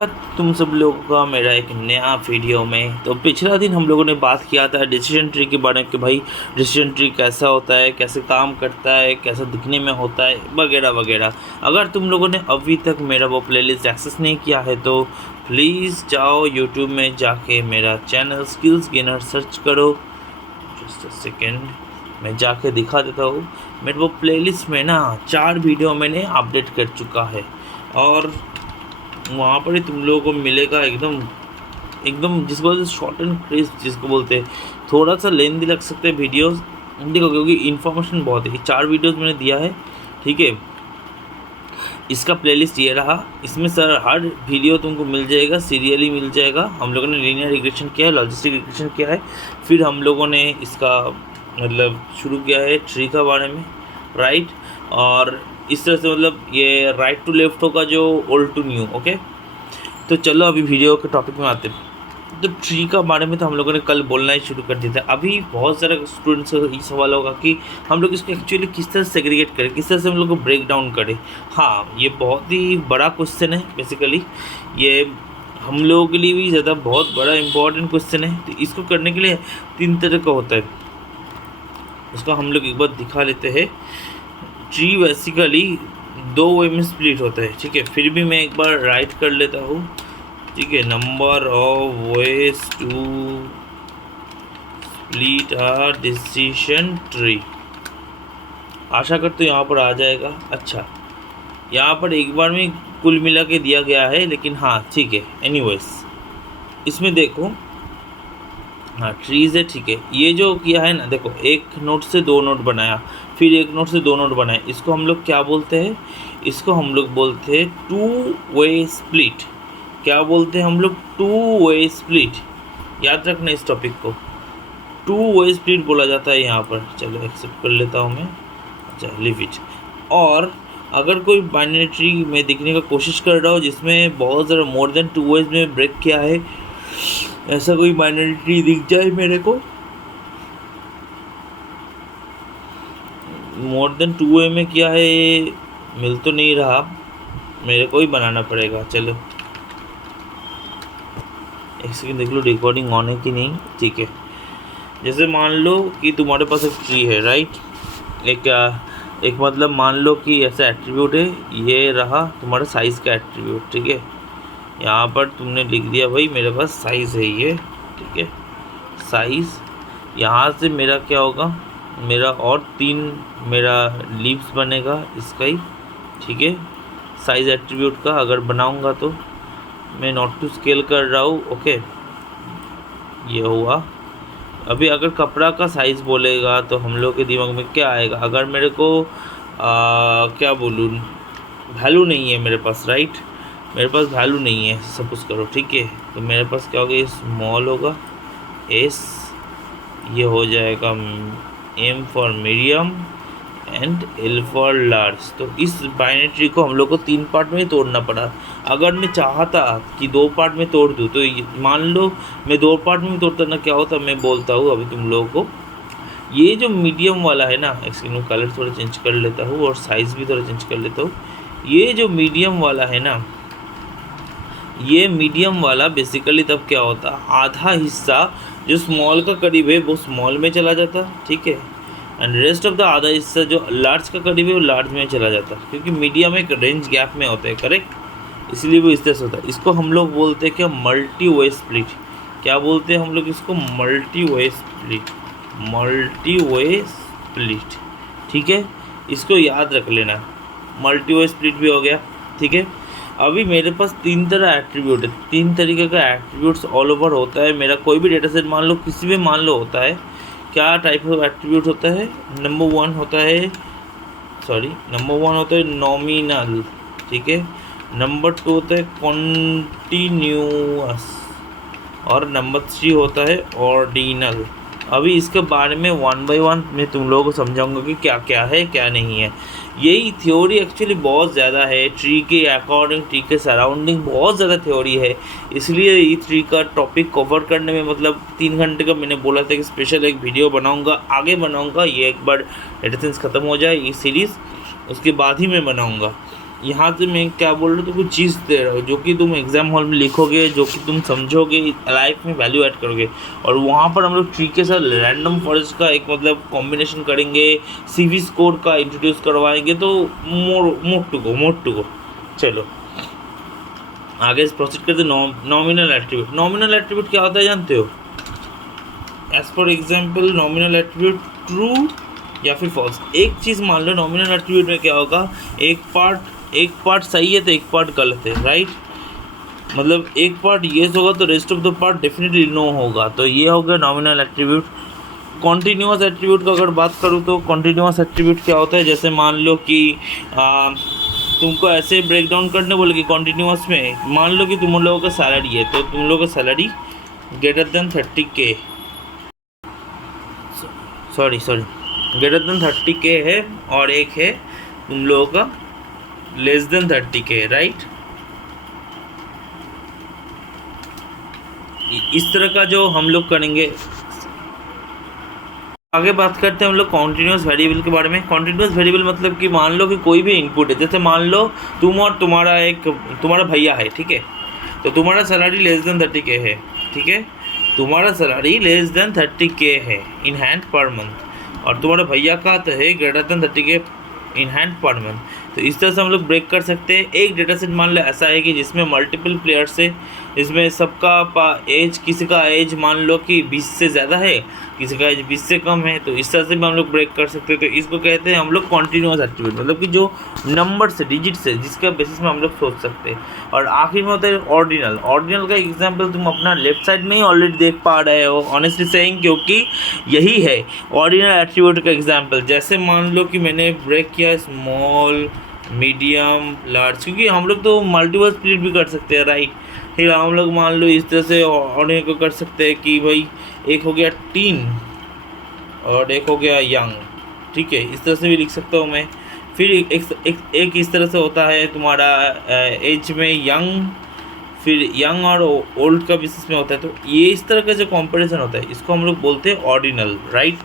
तुम सब लोगों का मेरा एक नया वीडियो में। तो पिछला दिन हम लोगों ने बात किया था डिसीजन ट्री के बारे में कि भाई डिसीजन ट्री कैसा होता है, कैसे काम करता है, कैसा दिखने में होता है, वगैरह वगैरह। अगर तुम लोगों ने अभी तक मेरा वो प्लेलिस्ट एक्सेस नहीं किया है तो प्लीज़ जाओ यूट्यूब में जाके मेरा चैनल स्किल्स गेनर सर्च करो। जस्ट अ सेकेंड, मैं जाके दिखा देता हूँ। मेरे वो प्लेलिस्ट में ना 4 वीडियो मैंने अपडेट कर चुका है और वहाँ पर ही तुम लोगों को मिलेगा एकदम एकदम जिसको बोलते शॉर्ट एंड क्रिस्प, जिसको बोलते हैं थोड़ा सा लेंथी लग सकते हैं वीडियोस। देखो क्योंकि इन्फॉर्मेशन बहुत है। 4 वीडियोस मैंने दिया है, ठीक है। इसका प्लेलिस्ट ये रहा। इसमें सर हर वीडियो तुमको मिल जाएगा, सीरियली मिल जाएगा। हम लोगों ने लीनियर रिग्रेशन किया है, लॉजिस्टिक रिग्रेशन किया है, फिर हम लोगों ने इसका मतलब शुरू किया है ट्री का बारे में, राइट। और इस तरह से मतलब ये राइट टू लेफ्ट होगा जो ओल्ड टू न्यू, ओके। तो चलो अभी वीडियो के टॉपिक में आते हैं। तो ट्री का बारे में तो हम लोगों ने कल बोलना ही शुरू कर दिया था। अभी बहुत सारे स्टूडेंट्स को ये सवाल होगा कि हम लोग इसको एक्चुअली किस तरह से सेग्रीगेट करें, किस तरह से हम लोग को ब्रेक डाउन करें। हाँ, ये बहुत ही बड़ा क्वेश्चन है। बेसिकली ये हम लोगों के लिए भी ज़्यादा बहुत बड़ा इंपॉर्टेंट क्वेश्चन है। तो इसको करने के लिए 3 तरह का होता है। उसका हम लोग एक बार दिखा लेते हैं। ट्री बेसिकली 2 वे में स्प्लिट होता है, ठीक है। फिर भी मैं एक बार राइट कर लेता हूँ, ठीक है। Number of ways to split a decision tree. आशा करते यहाँ पर आ जाएगा। अच्छा, यहाँ पर एक बार में कुल मिला के दिया गया है, लेकिन हाँ ठीक है। एनीवेज इसमें देखो, हाँ ट्रीज है, ठीक है। ये जो किया है ना, देखो एक नोट से 2 नोट बनाया, फिर एक नोट से 2 नोट बनाए। इसको हम लोग क्या बोलते हैं? इसको हम लोग बोलते हैं 2 वे स्प्लिट। क्या बोलते हैं हम लोग? 2 वे स्प्लिट। याद रखना इस टॉपिक को, 2 वे स्प्लिट बोला जाता है यहाँ पर। चलो एक्सेप्ट कर लेता हूँ मैं। अच्छा, लिव इट। और अगर कोई बाइनरी ट्री में दिखने का कोशिश कर रहा हो जिसमें बहुत ज़्यादा मोर देन 2 वेज में ब्रेक किया है, ऐसा कोई बाइनरी ट्री दिख जाए मेरे को मोर देन 2 वे में किया है, मिल तो नहीं रहा, मेरे को ही बनाना पड़ेगा। चलो एक सेकंड देख लो रिकॉर्डिंग ऑन है कि नहीं, ठीक है। जैसे मान लो कि तुम्हारे पास एक ट्री है, राइट। एक मतलब मान लो कि ऐसा एट्रीब्यूट है, ये रहा तुम्हारा साइज़ का एट्रीब्यूट, ठीक है। यहाँ पर तुमने लिख दिया भाई मेरे पास साइज़ है ये, ठीक है। साइज़ यहाँ से मेरा क्या होगा, मेरा और 3 मेरा लीव्स बनेगा इसका ही, ठीक है। साइज़ एट्रीब्यूट का अगर बनाऊंगा तो मैं नॉट टू स्केल कर रहा हूँ, ओके। ये हुआ। अभी अगर कपड़ा का साइज़ बोलेगा तो हम लोग के दिमाग में क्या आएगा? अगर मेरे को क्या बोलूँ, वैल्यू नहीं है मेरे पास, राइट। मेरे पास वैल्यू नहीं है सपोज करो, ठीक है। तो मेरे पास क्या होगा, ये स्मॉल होगा, एस, ये हो जाएगा M for medium and L for large. तो इस बाइनरी ट्री को हम लोग को 3 पार्ट में तोड़ना पड़ा। अगर मैं चाहता कि 2 पार्ट में तोड़ दूँ तो मान लो मैं 2 पार्ट में तोड़ता ना, क्या होता मैं बोलता हूँ अभी तुम लोगों को। ये जो मीडियम वाला है ना, इसकी कलर थोड़ा चेंज कर लेता हूँ और साइज़ भी थोड़ा चेंज कर लेता हूँ। ये जो मीडियम वाला है ना, ये मीडियम वाला बेसिकली तब क्या होता, आधा हिस्सा जो स्मॉल का करीब है वो स्मॉल में चला जाता, ठीक है। एंड रेस्ट ऑफ द आधा हिस्सा जो लार्ज का करीब है वो लार्ज में चला जाता, क्योंकि मीडियम एक रेंज गैप में होता है, करेक्ट। इसलिए वो इस तरह से होता है। इसको हम लोग बोलते हैं क्या, मल्टी वे स्प्लिट। क्या बोलते हैं हम लोग इसको? मल्टी वे स्प्लिट, मल्टी वे स्प्लिट, ठीक है। इसको याद रख लेना, मल्टी वे स्प्लिट भी हो गया, ठीक है। अभी मेरे पास 3 तरह एट्रीब्यूट है, 3 तरीके का एट्रीब्यूट्स ऑल ओवर होता है मेरा। कोई भी डेटा सेट मान लो, किसी भी मान लो होता है। क्या टाइप ऑफ एट्रीब्यूट होता है? नंबर 1 होता है नॉमिनल, ठीक है। नंबर 2 होता है कॉन्टीन्यूअस और नंबर 3 होता है ऑर्डिनल। अभी इसके बारे में 1 बाय 1 मैं तुम लोगों को समझाऊंगा कि क्या क्या है क्या नहीं है। यही थ्योरी एक्चुअली बहुत ज़्यादा है ट्री के अकॉर्डिंग, ट्री के सराउंडिंग बहुत ज़्यादा थ्योरी है। इसलिए ये ट्री का टॉपिक कवर करने में मतलब 3 घंटे का मैंने बोला था कि स्पेशल एक वीडियो बनाऊंगा, आगे बनाऊंगा। ये एक बार डेटा साइंस ख़त्म हो जाए ये सीरीज़, उसके बाद ही मैं बनाऊंगा। यहाँ से मैं क्या बोल रहा हूँ, तो कुछ चीज़ दे रहा हूँ जो कि तुम एग्जाम हॉल में लिखोगे, जो कि तुम समझोगे, लाइफ में वैल्यू ऐड करोगे। और वहाँ पर हम लोग ट्री के साथ रैंडम फॉरेस्ट का एक मतलब कॉम्बिनेशन करेंगे, सीवी स्कोर का इंट्रोड्यूस करवाएंगे। तो मोर टू गो। चलो आगे प्रोसीड करते। Nominal attribute. नॉमिनल एट्रीब्यूट क्या होता है जानते हो? As for example nominal attribute true या फिर फॉल्स। एक चीज़ मान लो, नॉमिनल एट्रीब्यूट में क्या होगा, एक पार्ट सही है तो एक पार्ट गलत है, राइट? मतलब एक पार्ट येस होगा तो rest of the part definitely no होगा। तो ये हो गया नॉमिनल एट्रीब्यूट। कॉन्टीन्यूअस एट्रीब्यूट का अगर बात करूँ तो कॉन्टीन्यूअस एट्रीब्यूट क्या होता है, जैसे मान लो कि तुमको ऐसे ब्रेक डाउन करने बोले कि कॉन्टीन्यूअस में मान लो कि तुम लोगों का सैलरी है, तो तुम लोगों का salary greater than 30K, sorry greater than 30K है, और एक है तुम लोगों का लेस देन 30K, राइट? इस तरह का जो हम लोग करेंगे। आगे बात करते हैं हम लोग कॉन्टिन्यूस वेरिएबल के बारे में। कॉन्टिन्यूस वेरिएबल मतलब कि मान लो कि कोई भी इनपुट है, जैसे मान लो तुम और तुम्हारा भैया है, ठीक है? तो तुम्हारा सैलरी लेस देन 30K है, ठीक है? तुम्हारा सैलरी लेस देन 30K है इन हैंड पर मंथ, और तुम्हारे भैया का तो है greater than 30K in hand per month. तो इस तरह से हम लोग ब्रेक कर सकते हैं। एक डेटा सेट मान लो ऐसा है कि जिसमें मल्टीपल प्लेयर्स है, इसमें सबका एज, किसी का एज मान लो कि 20 से ज़्यादा है, किसी का एज 20 से कम है। तो इस तरह से भी हम लोग ब्रेक कर सकते हैं। तो इसको कहते हैं हम लोग कॉन्टीन्यूअस एट्रीब्यूट, मतलब कि जो नंबर से, डिजिट से, जिसका बेसिस में हम लोग सोच सकते हैं। और आखिर में होता है ऑर्डिनल। ऑर्डिनल का एग्जाम्पल तुम अपना लेफ्ट साइड में ही ऑलरेडी देख पा रहे हो, ऑनेस्टली सेइंग, क्योंकि यही है ऑर्डिनल एट्रीब्यूट का एग्जाम्पल। जैसे मान लो कि मैंने ब्रेक किया स्मॉल, मीडियम, लार्ज, क्योंकि हम लोग तो मल्टीपल स्प्लिट भी कर सकते हैं, राइट? फिर हम लोग मान लो इस तरह से ऑर्डिनल को कर सकते हैं कि भाई एक हो गया टीन और एक हो गया यंग, ठीक है? इस तरह से भी लिख सकता हूँ मैं। फिर एक इस तरह से होता है तुम्हारा एज में यंग, फिर यंग और ओल्ड का बेसिस में होता है। तो ये इस तरह का जो कंपैरिजन होता है, इसको हम लोग बोलते हैं ऑर्डिनल, राइट?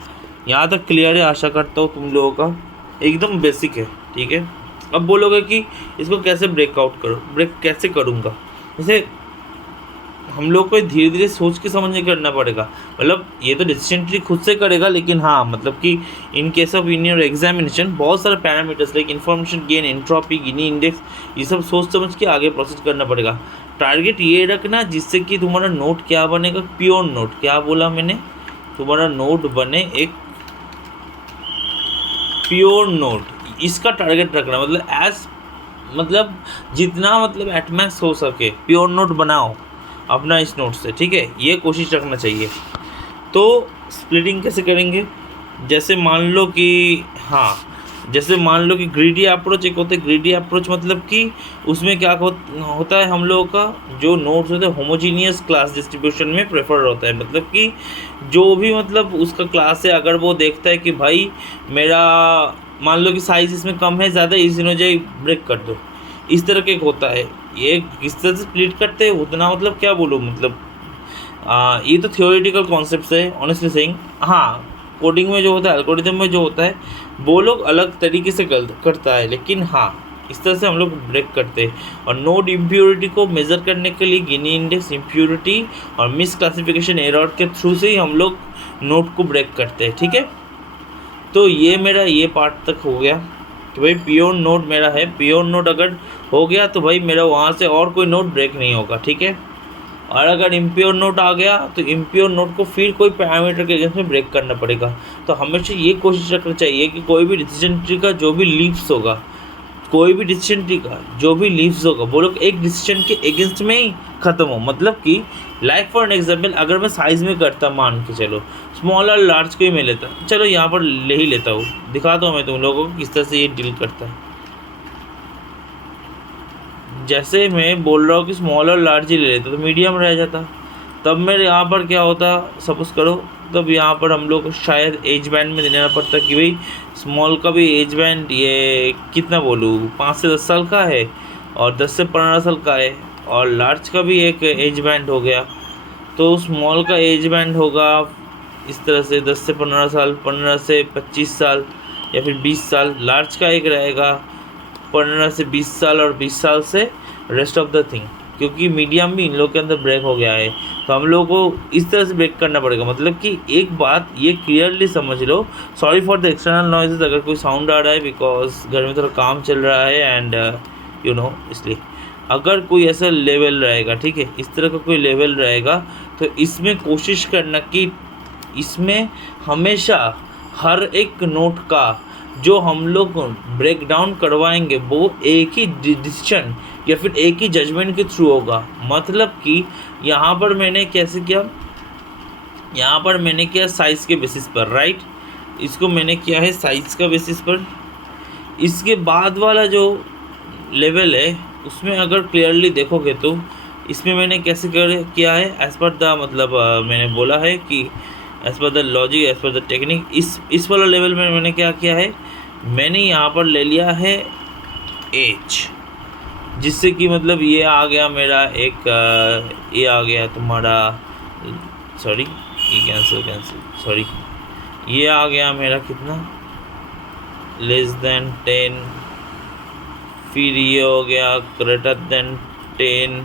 यहाँ तक क्लियर है? आशा करता हूँ तुम लोगों का एकदम बेसिक है, ठीक है? अब बोलोगे कि इसको कैसे ब्रेकआउट करो, ब्रेक कैसे करूँगा? जैसे हम लोग को धीरे धीरे सोच के समझ के करना पड़ेगा। मतलब ये तो डिसीजन ट्री खुद से करेगा, लेकिन हाँ, मतलब कि in case of in your examination बहुत सारे parameters like information gain, entropy, Gini index, ये सब सोच समझ के आगे प्रोसेस करना पड़ेगा। टारगेट ये रखना जिससे कि तुम्हारा नोट क्या बनेगा, प्योर नोट। क्या बोला मैंने? तुम्हारा नोट बने एक प्योर नोट, इसका टारगेट रखना। मतलब जितना मतलब एट मैक्स हो सके प्योर नोट बनाओ अपना इस नोट से, ठीक है? ये कोशिश रखना चाहिए। तो स्प्लिटिंग कैसे करेंगे? जैसे मान लो कि ग्रीडी अप्रोच एक होता है। ग्रीडी अप्रोच मतलब कि उसमें क्या होता है, हम लोगों का जो नोट्स होते हैं होमोजीनियस क्लास डिस्ट्रीब्यूशन में प्रेफर होता है। मतलब कि जो भी मतलब उसका क्लास है, अगर वो देखता है कि भाई मेरा मान लो कि साइज़ इसमें कम है, ज़्यादा इजी हो जाए, ब्रेक कर दो, इस तरह के होता है। ये किस तरह से स्प्लिट करते हैं उतना, मतलब क्या बोलूँ, मतलब ये तो थियोरेटिकल कॉन्सेप्ट्स है ऑनेस्टली सेइंग। हाँ, कोडिंग में जो होता है, एल्गोरिथम में जो होता है, वो लोग अलग तरीके से करता है, लेकिन हाँ, इस तरह से हम लोग ब्रेक करते हैं। और नोड इम्प्योरिटी को मेज़र करने के लिए गिनी इंडेक्स, इम्प्योरिटी और मिस क्लासिफिकेशन एरर के थ्रू से ही हम लोग नोड को ब्रेक करते हैं, ठीक है? तो ये मेरा ये पार्ट तक हो गया कि भाई प्योर नोड मेरा है। प्योर नोड अगर हो गया तो भाई मेरा वहाँ से और कोई नोड ब्रेक नहीं होगा, ठीक है? और अगर इम्प्योर नोड आ गया तो इम्प्योर नोड को फिर कोई पैरामीटर के अगेंस्ट में ब्रेक करना पड़ेगा। तो हमेशा ये कोशिश रखना चाहिए कि कोई भी डिसीजन ट्री का जो भी लीव्स होगा, वो लोग एक डिसीजन के अगेंस्ट में ही ख़त्म हो। मतलब कि लाइक फॉर एन एग्जाम्पल, अगर मैं साइज़ में करता, मान के चलो स्मॉल और लार्ज को ही मैं लेता, चलो यहाँ पर ले ही लेता हूँ, दिखाता हूँ मैं तुम लोगों को किस तरह से ये डील करता है। जैसे मैं बोल रहा हूँ कि स्मॉल और लार्ज ही ले लेता तो मीडियम रह जाता। तब मेरे यहाँ पर क्या होता, सपोज करो, तब यहाँ पर हम लोग को शायद एज बैंड में देना पड़ता कि भाई स्मॉल का भी एज बैंड ये कितना बोलूँ, 5 से 10 साल का है और 10 से 15 साल का है, और लार्ज का भी एक एज बैंड हो गया। तो स्मॉल का एज बैंड होगा इस तरह से 10 से 15 साल, 15 से 25 साल या फिर 20 साल। लार्ज का एक रहेगा 15 से 20 साल और 20 साल से रेस्ट ऑफ द थिंग, क्योंकि मीडियम भी इन लोग के अंदर ब्रेक हो गया है। तो हम लोग को इस तरह से ब्रेक करना पड़ेगा। मतलब कि एक बात ये क्लियरली समझ लो, sorry for the external noises, अगर कोई साउंड आ रहा है बिकॉज घर में थोड़ा काम चल रहा है एंड यू नो, इसलिए अगर कोई ऐसा लेवल रहेगा, ठीक है, इस तरह का कोई लेवल रहेगा, तो इसमें कोशिश करना कि इसमें हमेशा हर एक नोट का जो हम लोग ब्रेक डाउन करवाएंगे वो एक ही डिसीजन या फिर एक ही जजमेंट के थ्रू होगा। मतलब कि यहाँ पर मैंने कैसे किया, यहाँ पर मैंने किया साइज़ के बेसिस पर, राइट, इसको मैंने किया है साइज़ का बेसिस पर। इसके बाद वाला जो लेवल है उसमें अगर क्लियरली देखोगे तो इसमें मैंने कैसे किया है, एज़ पर द मतलब मैंने बोला है कि as per the logic, as per the technique, इस वाला लेवल में मैंने क्या किया है, मैंने यहाँ पर ले लिया है एच, जिससे कि मतलब ये आ गया मेरा एक ये आ गया तुम्हारा, सॉरी ये कैंसिल सॉरी, ये आ गया मेरा कितना, लेस देन 10, फिर ये हो गया greater than 10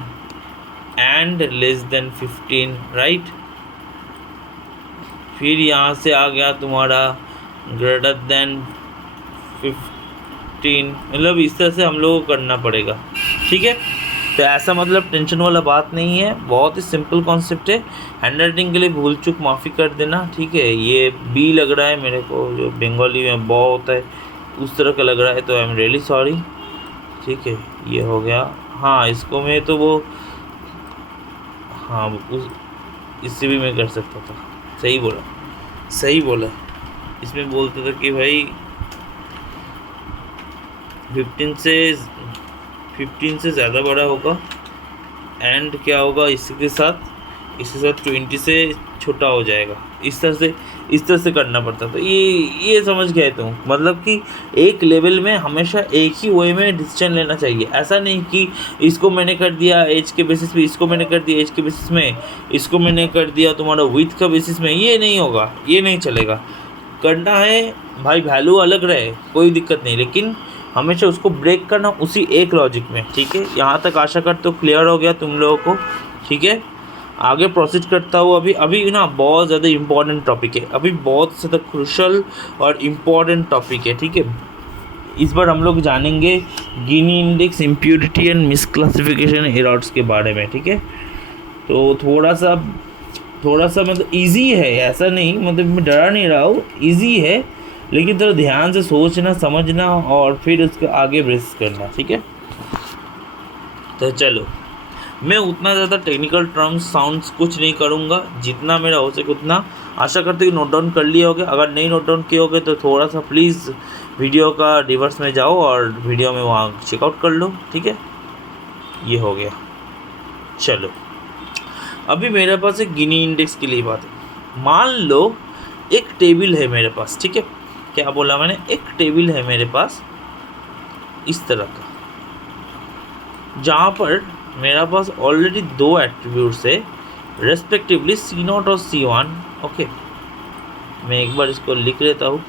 and less than 15, right. फिर यहाँ से आ गया तुम्हारा ग्रेटर देन 15, मतलब इस तरह से हम लोगों को करना पड़ेगा, ठीक है। तो ऐसा मतलब टेंशन वाला बात नहीं है, बहुत ही सिंपल कॉन्सेप्ट है। हैंड राइटिंग के लिए भूल चूक माफ़ी कर देना, ठीक है। ये बी लग रहा है मेरे को, जो बंगाली में बहुत है उस तरह का लग रहा है, तो आई एम रियली सॉरी, ठीक है। ये हो गया, हाँ इसको मैं तो वो, हाँ उस इससे भी मैं कर सकता था, सही बोला। इसमें बोलता था कि भाई 15 से ज़्यादा बड़ा होगा एंड क्या होगा इसके साथ 20 से छोटा हो जाएगा, इस तरह से करना पड़ता। तो ये समझ गए तुम, मतलब कि एक लेवल में हमेशा एक ही वे में डिसीजन लेना चाहिए। ऐसा नहीं कि इसको मैंने कर दिया एज के बेसिस पे, इसको मैंने कर दिया एज के बेसिस में, इसको मैंने कर दिया तुम्हारा विथ का बेसिस में, ये नहीं होगा, ये नहीं चलेगा। करना है भाई वैल्यू अलग रहे कोई दिक्कत नहीं, लेकिन हमेशा उसको ब्रेक करना उसी एक लॉजिक में, ठीक है। यहाँ तक आशा करते हो क्लियर हो गया तुम लोगों को, ठीक है। आगे प्रोसीड करता हूँ। अभी ना बहुत ज़्यादा इम्पॉर्टेंट टॉपिक है, अभी बहुत ज़्यादा क्रूशल और इम्पॉर्टेंट टॉपिक है, ठीक है। इस बार हम लोग जानेंगे Gini index, impurity and misclassification errors के बारे में, ठीक है। तो थोड़ा सा मतलब इजी है, ऐसा नहीं मतलब मैं डरा नहीं रहा हूँ, इजी है, लेकिन थोड़ा ध्यान से सोचना समझना और फिर उसको आगे ब्रेस करना, ठीक है। तो चलो, मैं उतना ज़्यादा टेक्निकल टर्म्स साउंड्स कुछ नहीं करूँगा, जितना मेरा हो सके उतना। आशा करते कि नोट डाउन कर लिए होगे, अगर नहीं नोट डाउन किए होगे तो थोड़ा सा प्लीज़ वीडियो का रिवर्स में जाओ और वीडियो में वहाँ चेकआउट कर लो, ठीक है। ये हो गया। चलो, अभी मेरे पास एक गिनी इंडेक्स के लिए बात है। मान लो एक टेबल है मेरे पास, ठीक है। क्या बोला मैंने, एक टेबल है मेरे पास इस तरह का, जहाँ पर मेरा पास ऑलरेडी 2 एट्रीब्यूट्स है, रेस्पेक्टिवली C0 और C1, ओके। मैं एक बार इसको लिख लेता हूँ।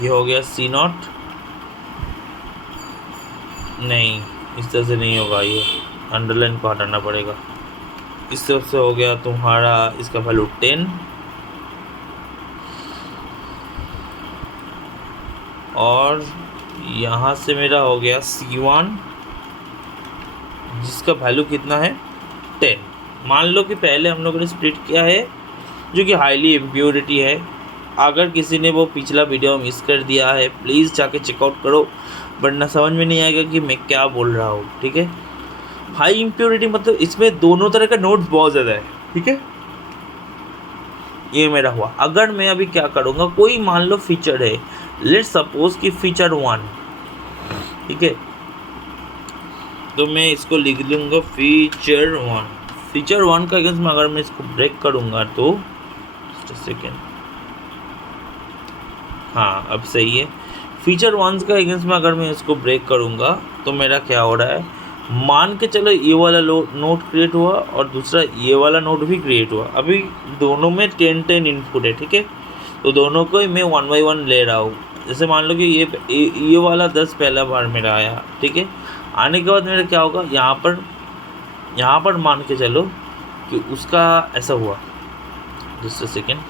ये हो गया C0, नहीं इस तरह से नहीं होगा, ये अंडरलाइन को हटाना पड़ेगा। इस तरफ से हो गया तुम्हारा इसका वैल्यू 10 और यहाँ से मेरा हो गया C1 जिसका वैल्यू कितना है 10। मान लो कि पहले हम लोगों ने स्प्लिट किया है जो कि हाईली इम्प्योरिटी है। अगर किसी ने वो पिछला वीडियो मिस कर दिया है प्लीज़ जाके चेकआउट करो, वरना समझ में नहीं आएगा कि मैं क्या बोल रहा हूँ, ठीक है। हाई इम्प्योरिटी मतलब इसमें दोनों तरह का नोट्स बहुत ज़्यादा है, ठीक है। ये मेरा हुआ। अगर मैं अभी क्या करूँगा, कोई मान लो फीचर है, लेट्स सपोज कि फीचर 1, ठीक है। तो मैं इसको लिख लूँगा फीचर 1। फीचर 1 का अगेंस्ट में अगर मैं इसको ब्रेक करूँगा तो जस्ट सेकेंड, हाँ अब सही है। फीचर 1 का अगेंस्ट में अगर मैं इसको ब्रेक करूँगा तो मेरा क्या हो रहा है, मान के चलो ये वाला नोट क्रिएट हुआ और दूसरा ये वाला नोट भी क्रिएट हुआ। अभी दोनों में 10 इनपुट है, ठीक है। तो दोनों को मैं 1 बाय 1 ले रहा हूँ। जैसे मान लो कि ये वाला 10 पहला बार मेरा आया, ठीक है। आने के बाद मेरा क्या होगा, यहाँ पर मान के चलो कि उसका ऐसा हुआ। जस्ट अ सेकेंड,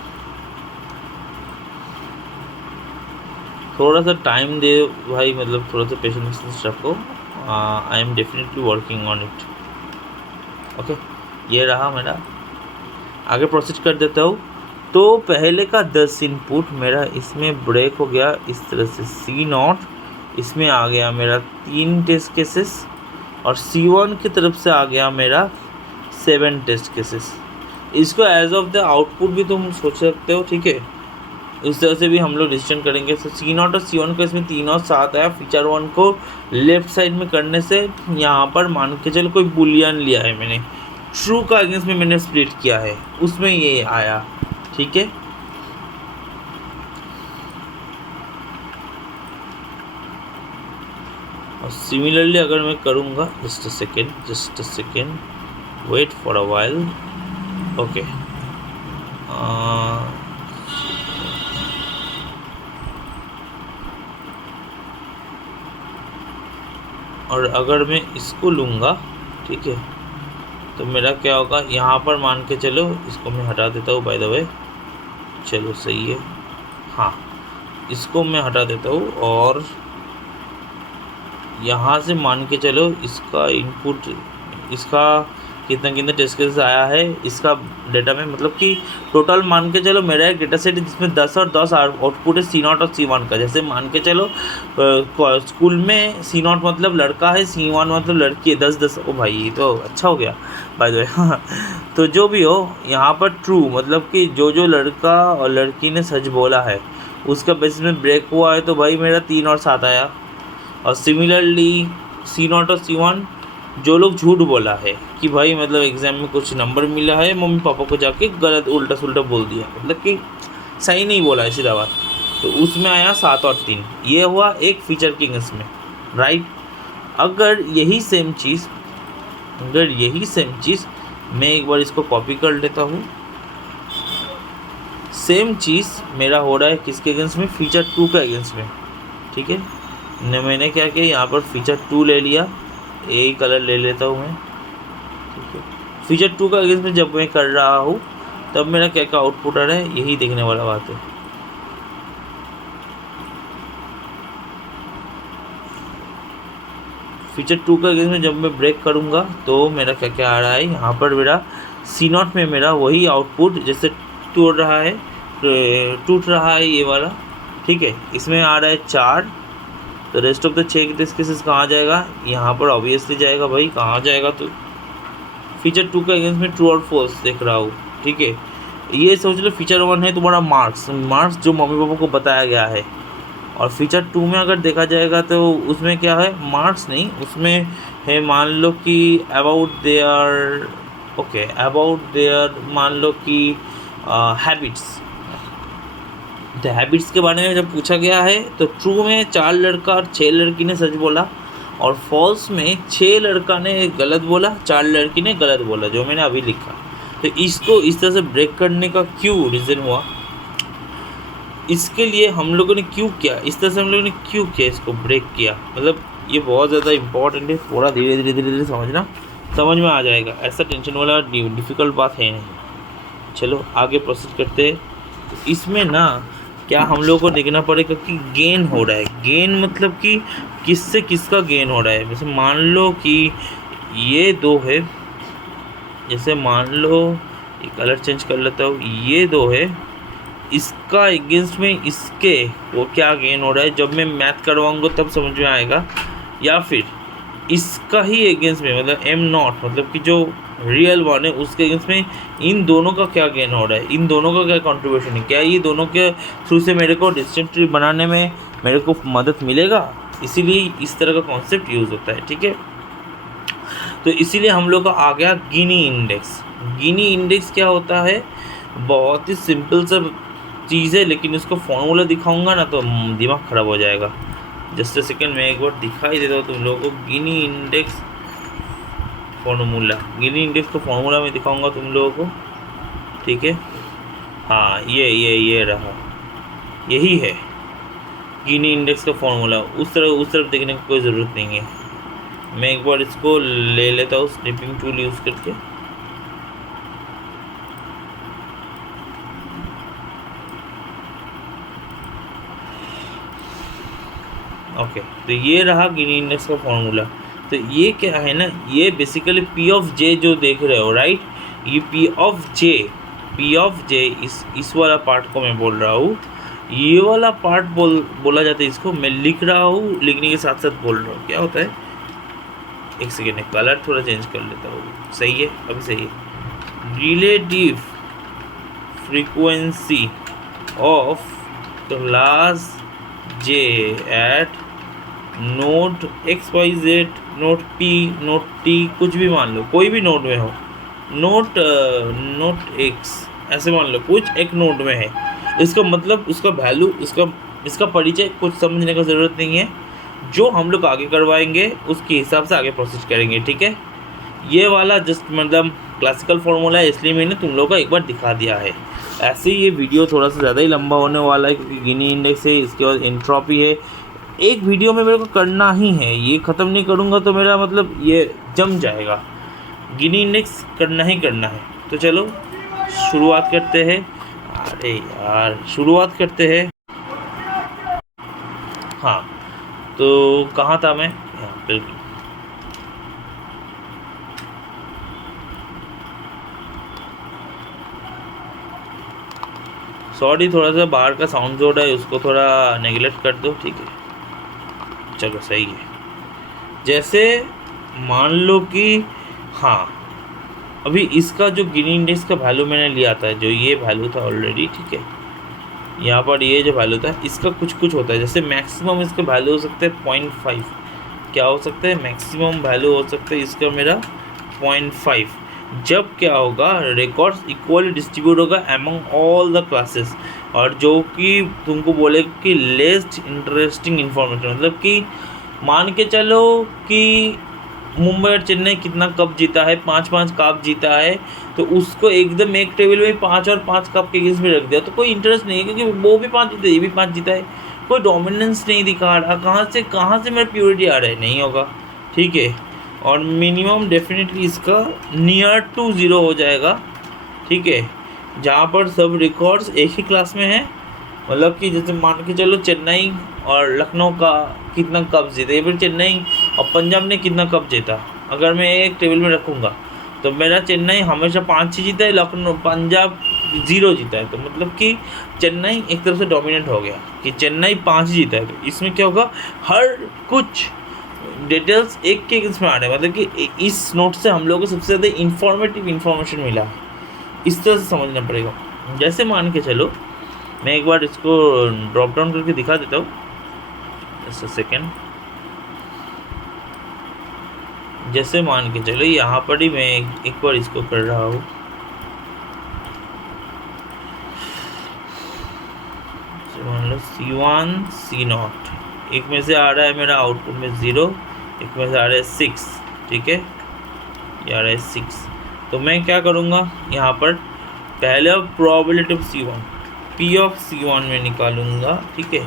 थोड़ा सा टाइम दे भाई, मतलब थोड़ा सा पेशेंस रखो। I am definitely working on it. Okay, ये रहा मेरा। आगे प्रोसीड कर देता हूँ। तो पहले का 10 इनपुट मेरा इसमें ब्रेक हो गया इस तरह से। C0 इसमें आ गया मेरा 3 टेस्ट केसेस और C1 की तरफ से आ गया मेरा 7 टेस्ट केसेस। इसको एज ऑफ द आउटपुट भी तुम सोच सकते हो, ठीक है। इस तरह से भी हम लोग डिसीजन करेंगे। तो C0 और C1 को इसमें 3 और 7 आया। फीचर 1 को लेफ्ट साइड में करने से यहाँ पर मान के चलो कोई बुलियन लिया है मैंने, ट्रू का अगेंस्ट में मैंने स्प्लिट किया है, उसमें ये आया, ठीक है। और सिमिलरली अगर मैं करूँगा, just a second, wait for a while. Okay, और अगर मैं इसको लूँगा, ठीक है, तो मेरा क्या होगा, यहाँ पर मान के चलो इसको मैं हटा देता हूँ बाय द वे। चलो सही है, हाँ, इसको मैं हटा देता हूँ और यहाँ से मान के चलो इसका इनपुट, इसका कितना टेस्ट केसेस आया है इसका डेटा में, मतलब कि टोटल मान के चलो मेरा एक डेटा सेट है जिसमें 10 और 10 आउटपुट है C0 और C1 का। जैसे मान के चलो स्कूल में C0 मतलब लड़का है, C1 मतलब लड़की है। 10-10, ओ भाई ये तो अच्छा हो गया बाय द वे। हाँ, तो जो भी हो यहाँ पर ट्रू मतलब कि जो लड़का और लड़की ने सच बोला है उसका बेसिस में ब्रेक हुआ है, तो भाई मेरा 3 और 7 आया। और सिमिलरली C0 और C1 जो लोग झूठ बोला है कि भाई मतलब एग्ज़ाम में कुछ नंबर मिला है, मम्मी पापा को जाके गलत उल्टा सुल्टा बोल दिया, मतलब कि सही नहीं बोला है सीधा बात, तो उसमें आया 7 और 3। ये हुआ एक फीचर किंग इसमें, राइट। अगर यही सेम चीज़ मैं एक बार इसको कॉपी कर लेता हूँ। सेम चीज़ मेरा हो रहा है किसके अगेंस्ट में, फीचर 2 के अगेंस्ट में, ठीक है। मैंने क्या किया, यहाँ पर फीचर 2 ले लिया, यही कलर ले लेता हूँ मैं, ठीक है। फीचर 2 का अगेंस्ट में जब मैं कर रहा हूँ तब मेरा क्या क्या आउटपुट आ रहा है, यही देखने वाला बात है। फीचर 2 का अगेंस्ट में जब मैं ब्रेक करूँगा तो मेरा क्या क्या आ रहा है, यहाँ पर मेरा C0 में मेरा वही आउटपुट जैसे टूट रहा है ये वाला, ठीक है। इसमें आ रहा है 4, तो rest of the 6 test cases कहाँ जाएगा, यहाँ पर ऑब्वियसली जाएगा भाई, कहाँ जाएगा, तो फीचर 2 का अगेंस्ट में ट्रू और फॉल्स देख रहा हूँ, ठीक है। ये सोच लो फीचर 1 है तुम्हारा मार्क्स जो मम्मी पापा को बताया गया है, और फीचर 2 में अगर देखा जाएगा तो उसमें क्या है, मार्क्स नहीं, उसमें है मान लो कि अबाउट देयर मान लो कि हैबिट्स। तो हैबिट्स के बारे में जब पूछा गया है तो ट्रू में 4 लड़का और 6 लड़की ने सच बोला, और फॉल्स में 6 लड़का ने गलत बोला, 4 लड़की ने गलत बोला, जो मैंने अभी लिखा। तो इसको इस तरह से ब्रेक करने का क्यों रीज़न हुआ, इसके लिए हम लोगों ने क्यों किया, इस तरह से हम लोगों ने क्यों किया, इसको ब्रेक किया, मतलब ये बहुत ज़्यादा इम्पॉर्टेंट है। थोड़ा धीरे धीरे समझना, समझ में आ जाएगा, ऐसा टेंशन वाला डिफ़िकल्ट बात है नहीं। चलो आगे प्रोसेस करते हैं। तो इसमें ना क्या हम लोग को देखना पड़ेगा कि गेन हो रहा है, गेन मतलब कि किससे किसका गेन हो रहा है। जैसे मान लो कि ये 2 है, जैसे मान लो ये कलर चेंज कर लेता हूँ, ये 2 है, इसका अगेंस्ट में इसके वो क्या गेन हो रहा है, जब मैं मैथ करवाऊँगा तब समझ में आएगा। या फिर इसका ही अगेंस्ट में मतलब M0 मतलब कि जो रियल वन है उसके अगेंस्ट में इन दोनों का क्या गेन हो रहा है, इन दोनों का क्या कंट्रीब्यूशन है, क्या ये दोनों के थ्रू से मेरे को डिस्टेंस ट्री बनाने में मेरे को मदद मिलेगा। इसीलिए इस तरह का कॉन्सेप्ट यूज़ होता है, ठीक है। तो इसीलिए हम लोग का आ गया गिनी इंडेक्स। गिनी इंडेक्स क्या होता है, बहुत ही सिंपल सा चीज़ है, लेकिन इसको फॉर्मूला दिखाऊंगा ना तो दिमाग ख़राब हो जाएगा। जस्ट अ सेकेंड, मैं एक बार दिखाई देता हूँ तुम लोगों को। Gini index formula, Gini index का फॉर्मूला मैं दिखाऊंगा तुम लोगों को, ठीक है। हाँ ये रहा, यही है गिनी इंडेक्स का फॉर्मूला। उस तरफ देखने की कोई ज़रूरत नहीं है। मैं एक बार इसको ले लेता हूँ स्निपिंग टूल यूज़ करके। ओके, तो ये रहा गिनी इंडेक्स का फॉर्मूला। तो ये क्या है ना, ये बेसिकली पी ऑफ जे जो देख रहे हो, राइट, ये पी ऑफ जे इस वाला पार्ट को मैं बोल रहा हूँ। ये वाला पार्ट बोला जाता है इसको। मैं लिख रहा हूँ, लिखने के साथ साथ बोल रहा हूँ। क्या होता है, एक सेकेंड, कलर थोड़ा चेंज कर लेता हूँ। सही है, अभी सही है। Relative frequency of class J at node X Y Z, node P, node T, कुछ भी मान लो, कोई भी नोड में हो, नोट एक्स ऐसे मान लो, कुछ एक नोड में है। इसका मतलब, उसका वैल्यू, इसका परिचय कुछ समझने का ज़रूरत नहीं है। जो हम लोग आगे करवाएंगे उसके हिसाब से आगे प्रोसेस करेंगे, ठीक है। ये वाला जस्ट मतलब क्लासिकल फार्मूला है, इसलिए मैंने तुम लोगों को एक बार दिखा दिया है। ऐसे ही ये वीडियो थोड़ा सा ज़्यादा ही लंबा होने वाला है, क्योंकि गिनी इंडेक्स है, इसके बाद एंट्रोपी है। एक वीडियो में मेरे को करना ही है, ये ख़त्म नहीं करूँगा तो मेरा मतलब ये जम जाएगा। गिनी इंडेक्स करना ही करना है। तो चलो शुरुआत करते हैं। अरे यार, शुरुआत करते हैं। हाँ, तो कहाँ था मैं? हाँ, बिल्कुल। सॉरी, थोड़ा सा बाहर का साउंड जो है उसको थोड़ा नेगलेक्ट कर दो, ठीक है। चलो सही है। जैसे मान लो कि हाँ, अभी इसका जो गिनी इंडेक्स का वैल्यू मैंने लिया था, जो ये वैल्यू था ऑलरेडी, ठीक है, यहाँ पर ये जो वैल्यू था, इसका कुछ होता है। जैसे मैक्सिमम इसका वैल्यू हो सकता है 0.5। क्या हो सकता है? मैक्सिमम वैल्यू हो सकता है इसका मेरा 0.5। जब क्या होगा, रिकॉर्ड्स इक्वली डिस्ट्रीब्यूट होगा एमंग ऑल द क्लासेस, और जो कि तुमको बोले कि लेस्ट इंटरेस्टिंग इन्फॉर्मेशन, मतलब कि मान के चलो कि मुंबई और चेन्नई कितना कप जीता है, 5-5 कप जीता है, तो उसको एकदम एक टेबल में 5 और 5 कप के अगेंस्ट में रख दिया तो कोई इंटरेस्ट नहीं है, क्योंकि वो भी 5 जीता है, ये भी 5 जीता है। कोई डोमिनेंस नहीं दिखा रहा। कहाँ से मेरा प्योरिटी आ रहा है? नहीं होगा, ठीक है। और मिनिमम डेफिनेटली इसका नियर टू 0 हो जाएगा, ठीक है, जहाँ पर सब रिकॉर्ड्स एक ही क्लास में है। मतलब कि जैसे मान के चलो चेन्नई और लखनऊ का कितना कप जीता, या फिर चेन्नई और पंजाब ने कितना कप जीता, अगर मैं एक टेबल में रखूँगा तो मेरा चेन्नई हमेशा 5 ही जीता है, लखनऊ पंजाब 0 जीता है। तो मतलब कि चेन्नई एक तरफ से डोमिनेट हो गया कि चेन्नई 5 जीता है। तो इसमें क्या होगा, हर कुछ डिटेल्स एक के इसमें आ रहे हैं। मतलब कि इस नोट से हम लोगों को सबसे ज़्यादा इंफॉर्मेटिव इन्फॉर्मेशन मिला है। इस तरह से समझना पड़ेगा। जैसे मान के चलो, मैं एक बार इसको ड्रॉप डाउन करके दिखा देता हूँ, जस्ट अ सेकेंड। जैसे मान के चलो यहाँ पर ही मैं एक बार इसको कर रहा हूँ। मान लो C1 C0, एक में से आ रहा है मेरा आउटपुट में 0, एक में से आ रहा है 6, ठीक है, ये आ रहा है 6। तो मैं क्या करूँगा, यहाँ पर पहले probability of C1, P of C1 में निकालूंगा, ठीक है।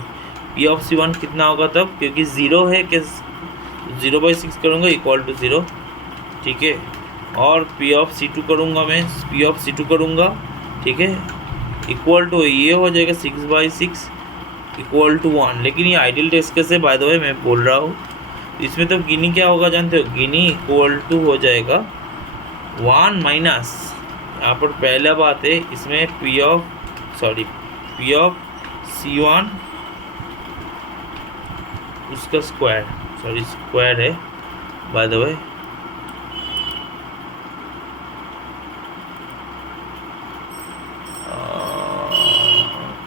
P ऑफ C1 कितना होगा तब, क्योंकि 0 है कि 0/6 करूँगा इक्वल टू 0, ठीक है। और P ऑफ C2 करूँगा मैं, P ऑफ C2 करूँगा, ठीक है, इक्वल टू ये हो जाएगा 6/6 इक्वल टू 1। लेकिन ये आइडियल टेस्ट केस है, बाय द वे मैं बोल रहा हूँ। इसमें तो गिनी क्या होगा जानते हो, गिनी इक्वल टू हो जाएगा 1 माइनस, यहाँ पर पहला बात है इसमें P ऑफ C1 उसका स्क्वायर है, बाय द वे।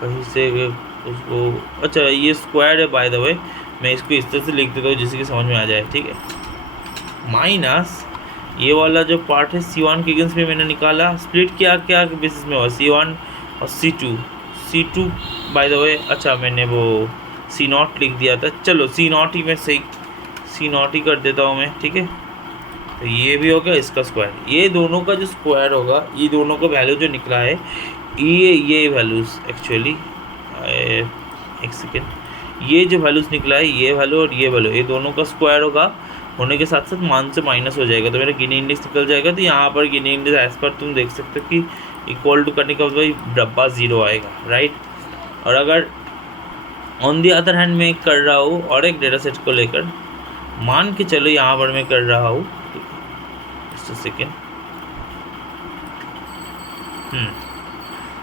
कहीं से उसको, अच्छा ये स्क्वायर है बाय द वे, मैं इसको इस तरह से लिख देता हूँ जिससे कि समझ में आ जाए, ठीक है। माइनस ये वाला जो पार्ट है C1 के अगेंस्ट में मैंने निकाला, स्प्लिट क्या बेसिस में हुआ, C1 और C2 बाय द वे। अच्छा मैंने वो C0 लिख दिया था, चलो C0 ही मैं सही C0 ही कर देता हूँ मैं, ठीक है। तो ये भी होगा इसका स्क्वायर, ये दोनों का जो स्क्वायर होगा, ये दोनों का वैल्यू जो निकला है, ये वैल्यूज़ एक्चुअली, एक सेकेंड, ये जो वैल्यूज़ निकला है, ये वैल्यू और ये वैल्यू, ये दोनों का स्क्वायर होगा, होने के साथ साथ मान से माइनस हो जाएगा, तो मेरा गिनी इंडेक्स निकल जाएगा। तो यहाँ पर गिनी इंडेक्स एज पर तुम देख सकते हो कि इक्वल टू करने के बाद भाई डब्बा 0 आएगा, राइट। और अगर ऑन दी अदर हैंड मैं कर रहा हूँ और एक डेटा सेट को लेकर, मान के चलो यहाँ पर मैं कर रहा हूँ, जस्ट अ सेकेंड,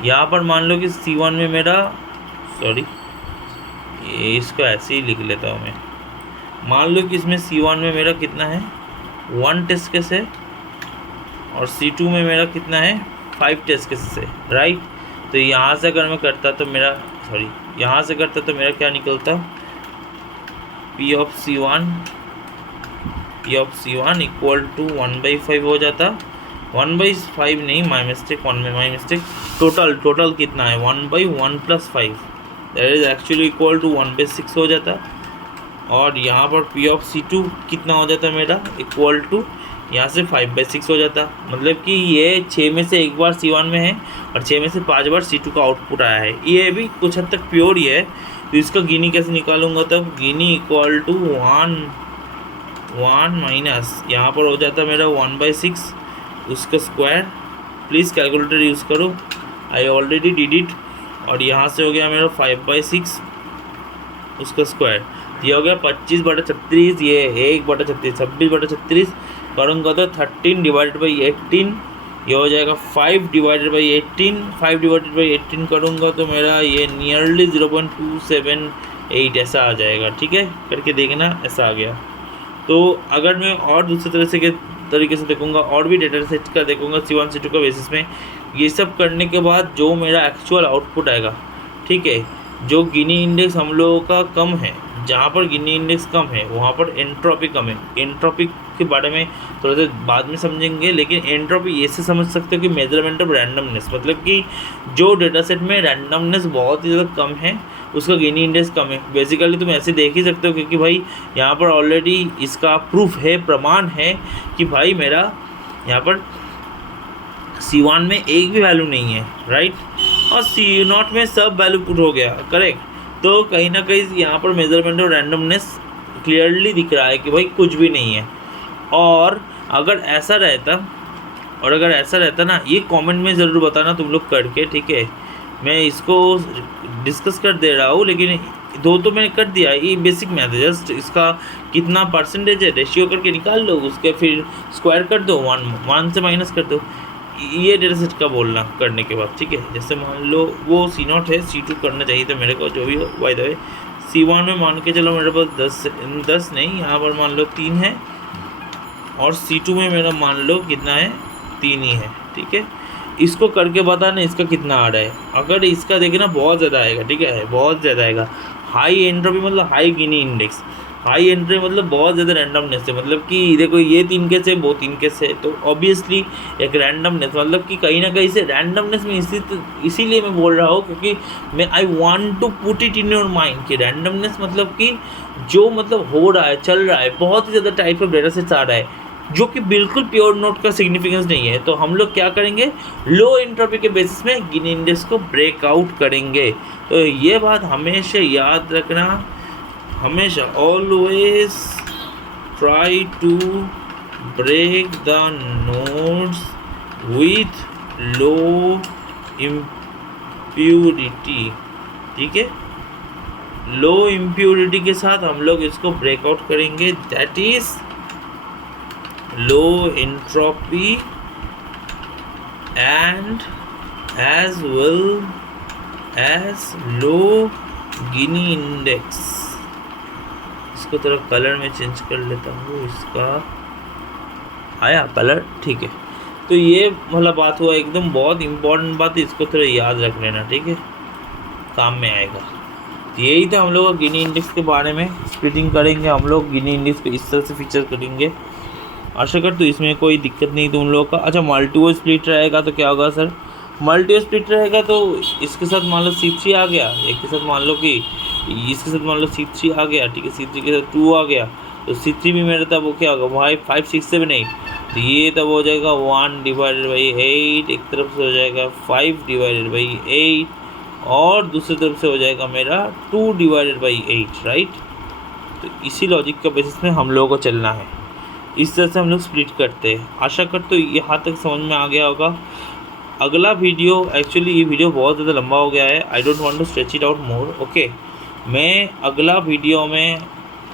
यहाँ पर मान लो कि C1 में मेरा, सॉरी ये इसको ऐसे ही लिख लेता हूँ मैं, मान लो कि इसमें C1 में मेरा कितना है 1 टेस्ट केस है और C2 में मेरा कितना है 5 टेस्ट केस है, राइट। तो यहाँ से अगर मैं करता तो मेरा, सॉरी यहाँ से करता तो मेरा क्या निकलता, P of C1 equal to 1/5 हो जाता, 1/5 नहीं, माई मिस्टेक, टोटल कितना है 1/1 + 5, that is actually equal to 1/6 हो जाता। और यहाँ पर P ऑफ C2 कितना हो जाता मेरा, इक्वल टू यहाँ से 5/6 हो जाता। मतलब कि ये 6 में से एक बार C1 में है और 6 में से 5 बार C2 का आउटपुट आया है, ये भी कुछ हद तक प्योर ही है। तो इसका गिनी कैसे निकालूंगा, तब गिनी इक्वल टू 1 माइनस, यहाँ पर हो जाता मेरा 1/6 उसका स्क्वायर, प्लीज़ कैलकुलेटर यूज़ करो, आई ऑलरेडी डिड इट। और यहाँ से हो गया मेरा 5/6 उसका स्क्वायर, ये हो गया 25/36, ये 1/36, 26/36 करूँगा तो 13/18, ये हो जाएगा 5/18, 5/18 करूँगा तो मेरा ये नियरली 0.278 ऐसा आ जाएगा, ठीक है, करके देखना ऐसा आ गया। तो अगर मैं और दूसरे तरीके से देखूँगा और भी डेटा सेट का देखूँगा C1 C2 का बेसिस में, ये सब करने के बाद जो मेरा एक्चुअल आउटपुट आएगा, ठीक है, जो गिनी इंडेक्स हम लोगों का कम है, जहाँ पर गिनी इंडेक्स कम है वहाँ पर एंट्रोपी कम है। एंट्रोपी के बारे में थोड़ा सा बाद में समझेंगे, लेकिन एंट्रोपी ऐसे समझ सकते हो कि मेजरमेंट ऑफ रैंडमनेस, मतलब कि जो डेटा सेट में रैंडमनेस बहुत ही ज़्यादा कम है उसका गिनी इंडेक्स कम है। बेसिकली तुम ऐसे देख ही सकते हो, क्योंकि भाई यहाँ पर ऑलरेडी इसका प्रूफ है, प्रमाण है कि भाई मेरा यहाँ पर C1 में एक भी वैल्यू नहीं है, राइट, और C0 में सब वैल्यू पुट हो गया, करेक्ट। तो कहीं ना कहीं यहाँ पर मेजरमेंट और रैंडमनेस क्लियरली दिख रहा है कि भाई कुछ भी नहीं है। और अगर ऐसा रहता ना, ये कमेंट में ज़रूर बताना तुम लोग करके, ठीक है, मैं इसको डिस्कस कर दे रहा हूँ, लेकिन दो तो मैंने कर दिया, ये बेसिक मैथ है, जस्ट इसका कितना परसेंटेज है रेशियो करके निकाल लो, उसके फिर स्क्वायर कर दो, 1 से माइनस कर दो, ये डेटा सेट का बोलना करने के बाद, ठीक है। जैसे मान लो वो C0 है, C2 करना चाहिए था मेरे को, जो भी हो, बाय द वे C1 में मान के चलो मेरे पास 10 नहीं, यहाँ पर मान लो 3 है, और C2 में मेरा मान लो कितना है, 3 ही है, ठीक है। इसको करके बताना इसका कितना आ रहा है। अगर इसका देखना बहुत ज़्यादा आएगा, ठीक है, बहुत ज़्यादा आएगा। हाई एंट्रोपी मतलब high Gini index, high entry मतलब बहुत ज़्यादा रैंडमनेस है, मतलब कि देखो ये 3 केस है, वो 3 केस है, तो ऑब्वियसली एक रैंडमनेस, मतलब कि कहीं ना कहीं से रैंडमनेस में इसीलिए मैं बोल रहा हूँ, क्योंकि मैं I want to put it in your mind कि रैंडमनेस मतलब कि जो मतलब हो रहा है, चल रहा है, बहुत ही ज़्यादा टाइप ऑफ डेटा सेट्स आ रहा है जो कि बिल्कुल प्योर नोट का सिग्निफिकेंस नहीं है। तो हम लोग क्या करेंगे, लो एंट्रोपी के बेसिस में गिनी इंडेक्स को ब्रेकआउट करेंगे। तो ये बात हमेशा याद रखना, हमेशा always try to break the nodes with low impurity, ठीक है, लो इम्प्योरिटी के साथ हम लोग इसको ब्रेकआउट करेंगे, that is low entropy and as well as low Gini index। इसको थोड़ा कलर में चेंज कर लेता हूँ, इसका आया कलर, ठीक है। तो ये वाला बात हुआ, एकदम बहुत इम्पोर्टेंट बात है, इसको थोड़ा याद रख लेना, ठीक है, काम में आएगा। यही था हम लोग गिनी इंडेक्स के बारे में, स्प्लिटिंग करेंगे हम लोग, गिनी इंडेक्स को इस तरह से फीचर करेंगे। आशा कर तो इसमें कोई दिक्कत नहीं तुम लोगों का। अच्छा, मल्टीपल स्प्लिट रहेगा तो क्या होगा सर, मल्टीपल स्प्लिट रहेगा तो इसके साथ मान लो C3 आ गया, एक के साथ मान लो कि इसके साथ मान लो C3 आ गया, ठीक है, C3 के साथ 2 आ गया, तो C3 भी मेरा था वो क्या होगा भाई 5 6 7 8, तो ये तब हो जाएगा 1/8, एक तरफ से हो जाएगा 5/8 और दूसरी तरफ से हो जाएगा मेरा 2/8, राइट। तो इसी लॉजिक का बेसिस में हम लोगों को चलना है, इस तरह से हम लोग स्प्लिट करते हैं। आशा करते हो यहाँ तक समझ में आ गया होगा। अगला वीडियो, एक्चुअली ये वीडियो बहुत ज़्यादा लंबा हो गया है, I don't want to stretch it out more, okay. मैं अगला वीडियो में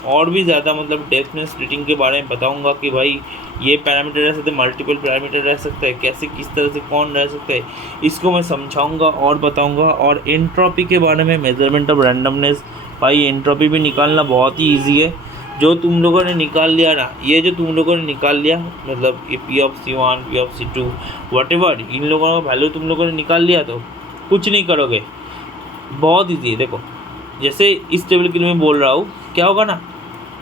और भी ज़्यादा मतलब डेप्थ में स्प्लिटिंग के बारे में बताऊंगा कि भाई ये पैरामीटर रह सकते हैं, मल्टीपल पैरामीटर रह सकते हैं, कैसे किस तरह से कौन रह सकते हैं, इसको मैं समझाऊंगा और बताऊंगा। और एंट्रोपी के बारे में, मेजरमेंट ऑफ रैंडमनेस, भाई एंट्रोपी भी निकालना बहुत ही ईजी है। जो तुम लोगों ने निकाल लिया ना, ये जो तुम लोगों ने निकाल लिया, मतलब ये P(C1), P(C2), व्हाटएवर, इन लोगों का वैल्यू तुम लोगों ने निकाल लिया तो कुछ नहीं करोगे, बहुत ईजी है। देखो जैसे इस टेबल के लिए मैं बोल रहा हूँ, क्या होगा ना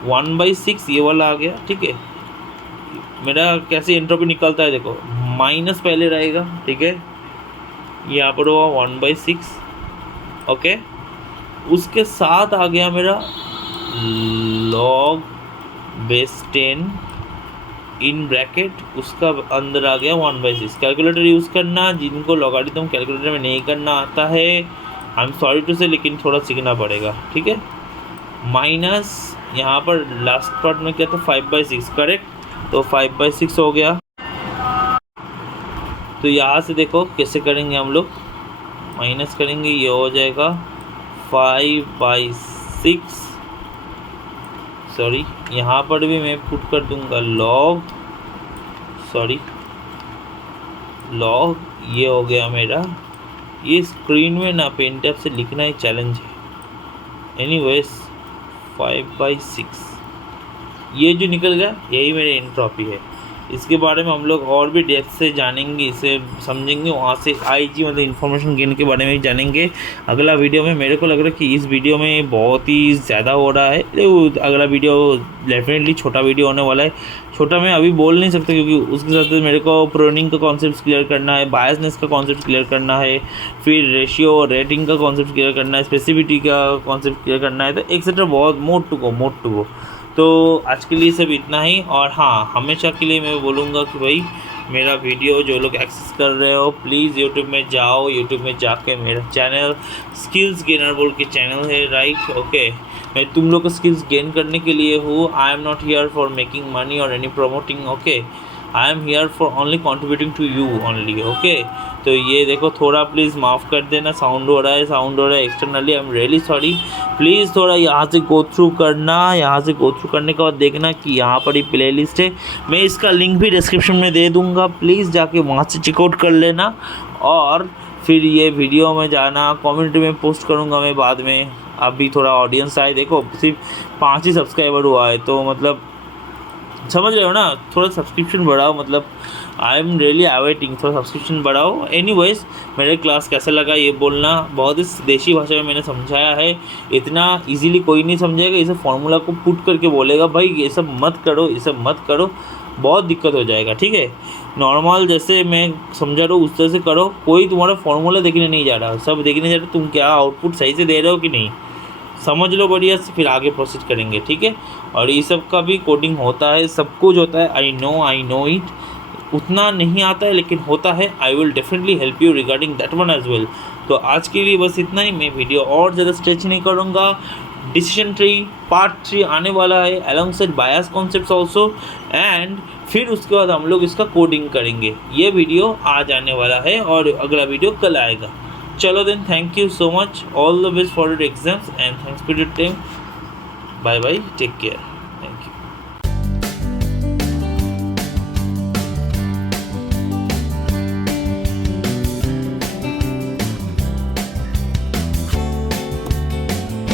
1/6 ये वाला आ गया, ठीक है। मेरा कैसे एंट्रोपी निकलता है, देखो माइनस पहले रहेगा, ठीक है, यहाँ पर हुआ 1/6, ओके। उसके साथ आ गया मेरा log बेस 10 इन ब्रैकेट, उसका अंदर आ गया 1/6। कैलकुलेटर यूज़ करना, जिनको लॉगरिथम कैलकुलेटर में नहीं करना आता है, आई एम सॉरी टू से, लेकिन थोड़ा सीखना पड़ेगा, ठीक है। माइनस यहाँ पर लास्ट पार्ट में क्या था 5/6, करेक्ट, तो 5/6 हो गया। तो यहाँ से देखो कैसे करेंगे हम लोग, माइनस करेंगे, ये हो जाएगा 5/6, सॉरी यहाँ पर भी मैं पुट कर दूंगा लॉग, ये हो गया मेरा। ये स्क्रीन में ना पेन टैब से लिखना ही चैलेंज है। एनीवेज 5/6 ये जो निकल गया, यही मेरी एंट्रोपी है। इसके बारे में हम लोग और भी डेप्थ से जानेंगे, इसे समझेंगे, वहाँ से IG मतलब इन्फॉर्मेशन गेन के बारे में भी जानेंगे अगला वीडियो में। मेरे को लग रहा है कि इस वीडियो में बहुत ही ज़्यादा हो रहा है, अगला वीडियो डेफिनेटली छोटा वीडियो होने वाला है। छोटा मैं अभी बोल नहीं सकता, क्योंकि उसके साथ मेरे को प्रोनिंग का कॉन्सेप्ट क्लियर करना है, बायसनेस का कॉन्सेप्ट क्लियर करना है, फिर रेशियो और रेटिंग का कॉन्सेप्ट क्लियर करना है, स्पेसिफिटी का कॉन्सेप्ट क्लियर करना है, तो एक्सेट्रा बहुत मोर टू गो। तो आज के लिए सब इतना ही। और हाँ, हमेशा के लिए मैं बोलूँगा कि भाई मेरा वीडियो जो लोग एक्सेस कर रहे हो, प्लीज़ यूट्यूब में जाओ, यूट्यूब में जाके मेरा चैनल स्किल्स गेनर बोल के चैनल है, राइट, ओके। मैं तुम लोग को स्किल्स गेन करने के लिए हूँ, I am not here for making money और any promoting, okay. I am here for only contributing to you only, okay. तो ये देखो थोड़ा प्लीज़ माफ़ कर देना, साउंड हो रहा है externally, I am really sorry. Please थोड़ा यहाँ से गो थ्रू करना, यहाँ से गो थ्रू करने के बाद देखना कि यहाँ पर ही प्ले लिस्ट है, मैं इसका लिंक भी डिस्क्रिप्शन में दे दूँगा, प्लीज़ जाके वहाँ से चेकआउट कर लेना। और फिर ये वीडियो में जाना, कम्युनिटी में पोस्ट करूँगा मैं बाद में। अभी थोड़ा ऑडियंस आए, देखो सिर्फ 5 ही सब्सक्राइबर हुआ है, तो मतलब समझ रहे हो ना, थोड़ा सब्सक्रिप्शन बढ़ाओ, मतलब आई एम रियली अवेटिंग, थोड़ा सब्सक्रिप्शन बढ़ाओ। एनीवेज मेरे क्लास कैसा लगा ये बोलना, बहुत ही देशी भाषा में मैंने समझाया है, इतना इजीली कोई नहीं समझेगा, ये सब फॉर्मूला को पुट करके बोलेगा भाई ये सब मत करो, ये सब मत करो, बहुत दिक्कत हो जाएगा, ठीक है। नॉर्मल जैसे मैं समझा रहा हूँ उस तरह से करो, कोई तुम्हारा फॉर्मूला देखने नहीं जा रहा, सब देखने जा रहा तुम क्या आउटपुट सही से दे रहे हो कि नहीं, समझ लो बढ़िया से, फिर आगे प्रोसीड करेंगे, ठीक है। और ये सब का भी कोडिंग होता है, सब कुछ होता है, आई नो इट, उतना नहीं आता है लेकिन होता है, I will definitely help you regarding that one as well. तो आज के लिए बस इतना ही, मैं वीडियो और ज़्यादा स्ट्रेच नहीं करूँगा। डिसीजन ट्री पार्ट 3 आने वाला है, along side bias concepts also, and फिर उसके बाद हम लोग इसका कोडिंग करेंगे। ये वीडियो आज आने वाला है और अगला वीडियो कल आएगा। चलो then, thank you so much, all the best for your exams and thanks for your time, bye bye, take care, thank you.